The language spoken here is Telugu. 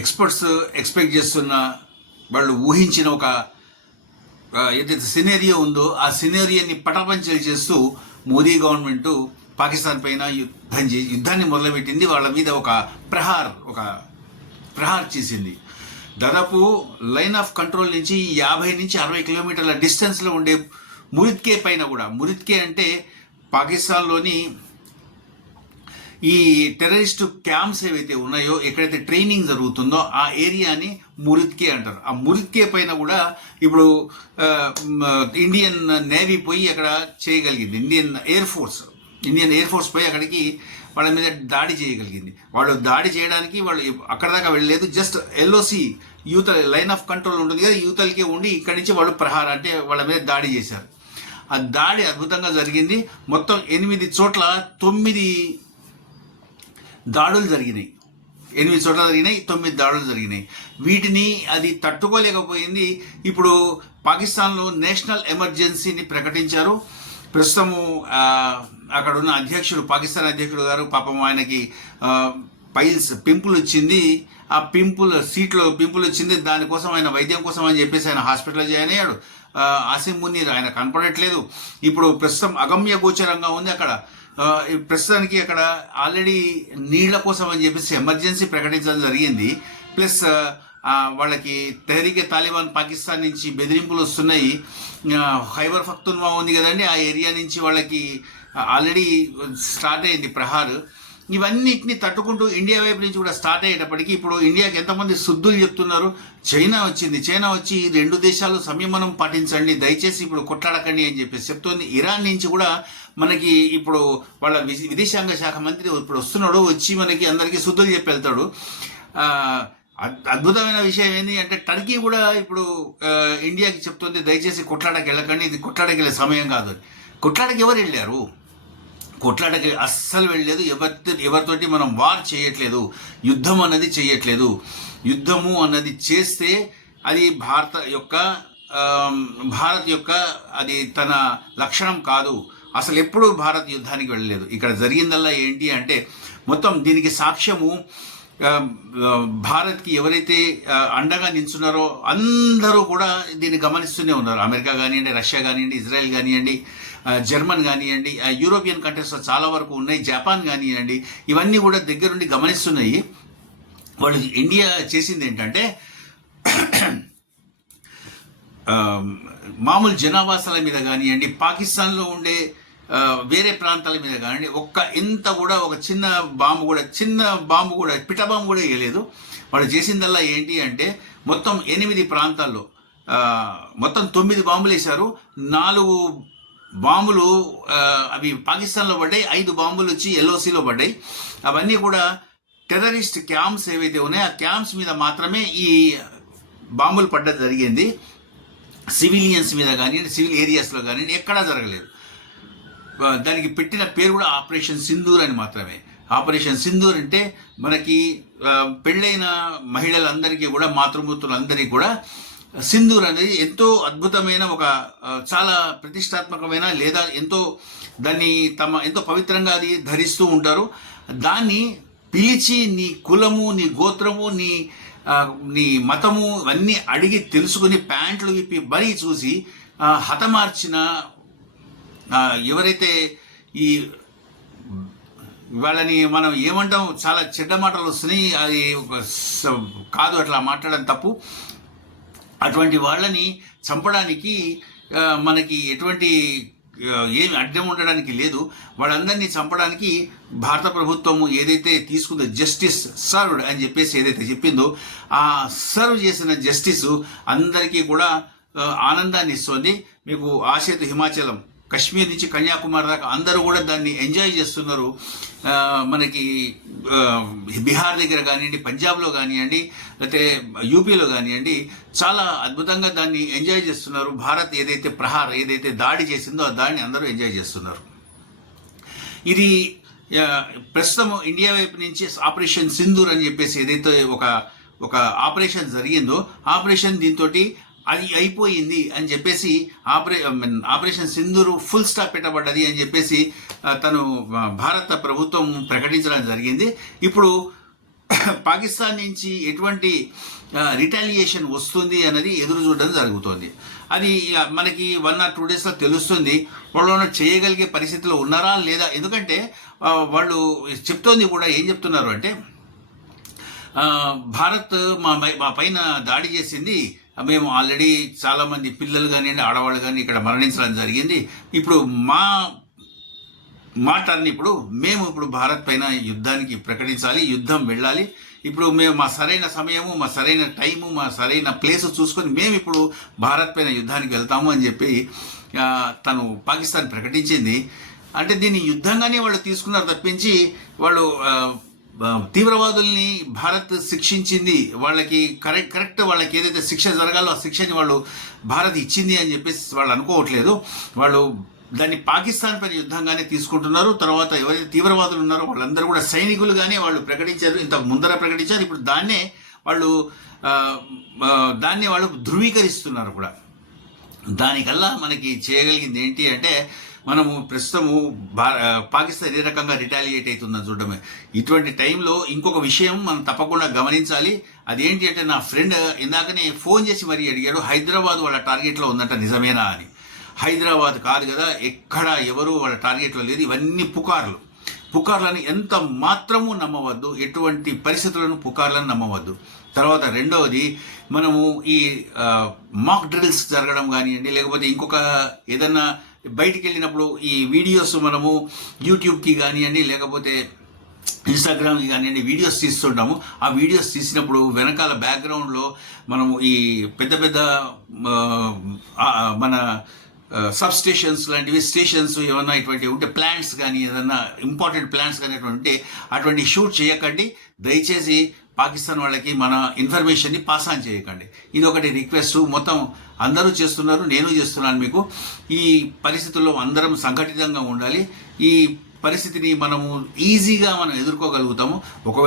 ఎక్స్పర్ట్స్ ఎక్స్పెక్ట్ చేస్తున్న, వాళ్ళు ఊహించిన ఒక ఏదైతే సినేరియో ఉందో ఆ సినేరియోని పటాపంచలు చేస్తూ మోదీ గవర్నమెంట్ పాకిస్తాన్ పైన యుద్ధాన్ని మొదలుపెట్టింది. వాళ్ళ మీద ఒక ప్రహార్ చేసింది. దాదాపు లైన్ ఆఫ్ కంట్రోల్ నుంచి 50 నుంచి 60 కిలోమీటర్ల డిస్టెన్స్లో ఉండే మురిత్కే పైన కూడా, మురిత్కే అంటే పాకిస్తాన్లోని ఈ టెర్రరిస్టు క్యాంప్స్ ఏవైతే ఉన్నాయో, ఎక్కడైతే ట్రైనింగ్ జరుగుతుందో ఆ ఏరియాని మురిత్కే అంటారు. ఆ మురిత్కే పైన కూడా ఇప్పుడు ఇండియన్ నేవీ పోయి అక్కడ చేయగలిగింది. ఇండియన్ ఎయిర్ ఫోర్స్ పోయి అక్కడికి వాళ్ళ మీద దాడి చేయగలిగింది. వాళ్ళు దాడి చేయడానికి వాళ్ళు అక్కడ దాకా వెళ్ళలేదు. జస్ట్ ఎల్ఓసి యూతల్ లైన్ ఆఫ్ కంట్రోల్ ఉంటుంది కదా, యూతల్కే ఉండి ఇక్కడి నుంచి వాళ్ళు ప్రహారం అంటే వాళ్ళ మీద దాడి చేశారు. ఆ దాడి అద్భుతంగా జరిగింది. మొత్తం 8 చోట్ల 9 దాడులు జరిగినాయి. 8 చోట్ల జరిగినాయి, 9 దాడులు జరిగినాయి. వీటిని అది తట్టుకోలేకపోయింది. ఇప్పుడు పాకిస్తాన్లో నేషనల్ ఎమర్జెన్సీని ప్రకటించారు. ప్రస్తుతము అక్కడ ఉన్న అధ్యక్షుడు, పాకిస్తాన్ అధ్యక్షుడు గారు పాపం, ఆయనకి పింపుల్ వచ్చింది. ఆ సీట్లో పింపుల్ వచ్చింది. దానికోసం ఆయన వైద్యం కోసం అని చెప్పేసి ఆయన హాస్పిటల్లో జాయిన్ అయ్యాడు. ఆసిమ్ మునీర్ ఆయన కనపడట్లేదు. ఇప్పుడు ప్రస్తుతం అగమ్య గోచరంగా ఉంది అక్కడ. ప్రస్తుతానికి అక్కడ ఆల్రెడీ నీళ్ల కోసం అని చెప్పేసి ఎమర్జెన్సీ ప్రకటించడం జరిగింది. ప్లస్ వాళ్ళకి తెహరీకే తాలిబాన్ పాకిస్తాన్ నుంచి బెదిరింపులు వస్తున్నాయి. ఖైబర్ పఖ్తూన్ఖ్వా ఉంది కదండి, ఆ ఏరియా నుంచి వాళ్ళకి ఆల్రెడీ స్టార్ట్ అయింది ప్రహార్. ఇవన్నిటిని తట్టుకుంటూ ఇండియా వైపు నుంచి కూడా స్టార్ట్ అయ్యేటప్పటికి ఇప్పుడు ఇండియాకి ఎంతమంది శుద్ధులు చెప్తున్నారు. చైనా వచ్చి 2 దేశాలు సంయమనం పాటించండి, దయచేసి ఇప్పుడు కొట్లాడకండి అని చెప్పేసి చెప్తోంది. ఇరాన్ నుంచి కూడా మనకి ఇప్పుడు వాళ్ళ విదేశాంగ శాఖ మంత్రి ఇప్పుడు వస్తున్నాడు, వచ్చి మనకి అందరికీ శుద్ధులు చెప్పి వెళ్తాడు. అద్భుతమైన విషయం ఏంటి అంటే టర్కీ కూడా ఇప్పుడు ఇండియాకి చెప్తుంది, దయచేసి కొట్లాడకి వెళ్ళకండి, ఇది కొట్లాడకి వెళ్ళే సమయం కాదు. కొట్లాడకి ఎవరు వెళ్ళారు? కొట్లాడకి అస్సలు వెళ్ళలేదు. ఎవరితోటి మనం వార్ చేయట్లేదు, యుద్ధం అన్నది చేయట్లేదు. యుద్ధము అన్నది చేస్తే అది భారత్ యొక్క అది తన లక్షణం కాదు. అసలు ఎప్పుడు భారత్ యుద్ధానికి వెళ్ళలేదు. ఇక్కడ జరిగిందల్లా ఏంటి అంటే మొత్తం దీనికి సాక్ష్యము భారత్కి ఎవరైతే అండగా నిల్చున్నారో అందరూ కూడా దీన్ని గమనిస్తూనే ఉన్నారు. అమెరికా కానివ్వండి, రష్యా కానివ్వండి, ఇజ్రాయెల్ కానివ్వండి, జర్మన్ కానివ్వండి, యూరోపియన్ కంట్రీస్లో చాలా వరకు ఉన్నాయి, జపాన్ కానివ్వండి, ఇవన్నీ కూడా దగ్గరుండి గమనిస్తున్నాయి. వాళ్ళు ఇండియా చేసింది ఏంటంటే మామూలు జనావాసాల మీద కానివ్వండి, పాకిస్తాన్లో ఉండే వేరే ప్రాంతాల మీద కానివ్వండి, ఒక చిన్న బాంబు కూడా పిట బాంబు కూడా వేయలేదు. వాళ్ళు చేసిందల్లా ఏంటి అంటే మొత్తం 8 ప్రాంతాల్లో మొత్తం 9 బాంబులు వేశారు. 4 బాంబులు అవి పాకిస్తాన్లో పడ్డాయి, 5 బాంబులు వచ్చి ఎల్ఓసిలో పడ్డాయి. అవన్నీ కూడా టెర్రరిస్ట్ క్యాంప్స్ ఏవైతే ఉన్నాయో ఆ క్యాంప్స్ మీద మాత్రమే ఈ బాంబులు పడ్డం జరిగింది. సివిలియన్స్ మీద కానివ్వండి, సివిల్ ఏరియాస్లో కానివ్వండి ఎక్కడా జరగలేదు. దానికి పెట్టిన పేరు కూడా ఆపరేషన్ సింధూర్ అని మాత్రమే. ఆపరేషన్ సింధూర్ అంటే మనకి పెళ్ళైన మహిళలందరికీ కూడా, మాతృమూర్తులందరికీ కూడా సింధూర్ అనేది ఎంతో అద్భుతమైన చాలా ప్రతిష్టాత్మకమైన లేదా ఎంతో పవిత్రంగా అది ధరిస్తూ ఉంటారు. దాన్ని పిలిచి నీ కులము, నీ గోత్రము, నీ మతము అన్నీ అడిగి తెలుసుకుని ప్యాంట్లు విప్పి బరి చూసి హతమార్చిన ఎవరైతే వాళ్ళని మనం ఏమంటాం, చాలా చెడ్డ మాటలు వస్తున్నాయి, అది కాదు, అట్లా మాట్లాడడం తప్పు. అటువంటి వాళ్ళని చంపడానికి మనకి ఎటువంటి ఏమి అడ్డం ఉండడానికి లేదు. వాళ్ళందరినీ చంపడానికి భారత ప్రభుత్వము ఏదైతే తీసుకుందో, జస్టిస్ సర్వ్డ్ అని చెప్పేసి ఏదైతే చెప్పిందో, ఆ సర్వ్ చేసిన జస్టిస్ అందరికీ కూడా ఆనందాన్ని ఇస్తుంది. మీకు ఆసేతు హిమాచలం, కశ్మీర్ నుంచి కన్యాకుమారి దాకా అందరూ కూడా దాన్ని ఎంజాయ్ చేస్తున్నారు. మనకి బీహార్ దగ్గర కానివ్వండి, పంజాబ్లో కానివ్వండి, లేకపోతే యూపీలో కానివ్వండి, చాలా అద్భుతంగా దాన్ని ఎంజాయ్ చేస్తున్నారు. భారత్ ఏదైతే దాడి చేసిందో ఆ దాడిని అందరూ ఎంజాయ్ చేస్తున్నారు. ఇది ప్రస్తుతం ఇండియా వైపు నుంచి ఆపరేషన్ సింధూర్ అని చెప్పేసి ఏదైతే ఒక ఆపరేషన్ జరిగిందో, ఆపరేషన్ దీంతో అది అయిపోయింది అని చెప్పేసి ఆపరేషన్ సింధూరు ఫుల్ స్టాప్ పెట్టబడ్డది అని చెప్పేసి భారత ప్రభుత్వం ప్రకటించడం జరిగింది. ఇప్పుడు పాకిస్తాన్ నుంచి ఎటువంటి రిటాలియేషన్ వస్తుంది అన్నది ఎదురు చూడడం జరుగుతోంది. అది మనకి 1 or 2 డేస్లో తెలుస్తుంది. వాళ్ళు చేయగలిగే పరిస్థితిలో ఉన్నారా లేదా. ఎందుకంటే వాళ్ళు చెప్తోంది కూడా ఏం చెప్తున్నారు అంటే, భారత్ మా పైన దాడి చేసింది, మేము ఆల్రెడీ చాలామంది పిల్లలు కానివ్వండి ఆడవాళ్ళు కానీ ఇక్కడ మరణించడం జరిగింది. ఇప్పుడు మా టర్న్, మేము ఇప్పుడు భారత్ పైన యుద్ధానికి ప్రకటించాలి, యుద్ధం వెళ్ళాలి. ఇప్పుడు మేము మా సరైన సమయము, మా సరైన టైము, మా సరైన ప్లేస్ చూసుకొని మేము ఇప్పుడు భారత్ పైన యుద్ధానికి వెళ్తాము అని చెప్పి తను పాకిస్తాన్ ప్రకటించింది. అంటే దీన్ని యుద్ధంగానే వాళ్ళు తీసుకున్నారు తప్పించి వాళ్ళు తీవ్రవాదుల్ని భారత్ శిక్షించింది, వాళ్ళకి కరెక్ట్ వాళ్ళకి ఏదైతే శిక్ష జరగాలో ఆ శిక్షని వాళ్ళు భారత్ ఇచ్చింది అని చెప్పేసి వాళ్ళు అనుకోవట్లేదు. వాళ్ళు దాన్ని పాకిస్తాన్ పైన యుద్ధంగానే తీసుకుంటున్నారు. తర్వాత ఎవరైతే తీవ్రవాదులు ఉన్నారో వాళ్ళందరూ కూడా సైనికులుగానే వాళ్ళు ప్రకటించారు, ఇంత ముందర ప్రకటించారు. ఇప్పుడు దాన్నే వాళ్ళు ధృవీకరిస్తున్నారు కూడా. దానికల్లా మనకి చేయగలిగింది ఏంటి అంటే, మనము ప్రస్తుతము పాకిస్తాన్ ఏ రకంగా రిటాలియేట్ అవుతుందని చూడడమే. ఇటువంటి టైంలో ఇంకొక విషయం మనం తప్పకుండా గమనించాలి. అదేంటి అంటే, నా ఫ్రెండ్ ఇందాకనే ఫోన్ చేసి మరీ అడిగాడు, హైదరాబాద్ వాళ్ళ టార్గెట్లో ఉందంట, నిజమేనా అని. హైదరాబాద్ కాదు కదా, ఎక్కడ ఎవరు వాళ్ళ టార్గెట్లో లేదు. ఇవన్నీ పుకార్లని ఎంత మాత్రము నమ్మవద్దు, ఎటువంటి పరిస్థితులను పుకార్లను నమ్మవద్దు. తర్వాత రెండవది, మనము ఈ మాక్ డ్రిల్స్ జరగడం కానివ్వండి, లేకపోతే ఇంకొక ఏదన్నా బయటికి వెళ్ళినప్పుడు ఈ వీడియోస్ మనము యూట్యూబ్కి కానివ్వండి లేకపోతే ఇన్స్టాగ్రామ్కి కానివ్వండి వీడియోస్ తీస్తుంటాము. ఆ వీడియోస్ తీసినప్పుడు వెనకాల బ్యాక్గ్రౌండ్లో మనము ఈ పెద్ద మన సబ్ స్టేషన్స్ లాంటివి, స్టేషన్స్ ఏమన్నా ఇటువంటివి ఉంటే, ప్లాంట్స్ కానీ ఏదన్నా ఇంపార్టెంట్ ప్లాంట్స్ కానీ ఉంటే అటువంటి షూట్ చేయకండి. దయచేసి పాకిస్తాన్ వాళ్ళకి మన ఇన్ఫర్మేషన్ని పాస్ ఆన్ చేయకండి. ఇది ఒకటి రిక్వెస్ట్. మొత్తం అందరూ చేస్తున్నారు, నేను చేస్తున్నాను. మీకు ఈ పరిస్థితుల్లో అందరం సంఘటితంగా ఉండాలి. ఈ పరిస్థితిని మనము ఈజీగా ఎదుర్కోగలుగుతాము. ఒకవేళ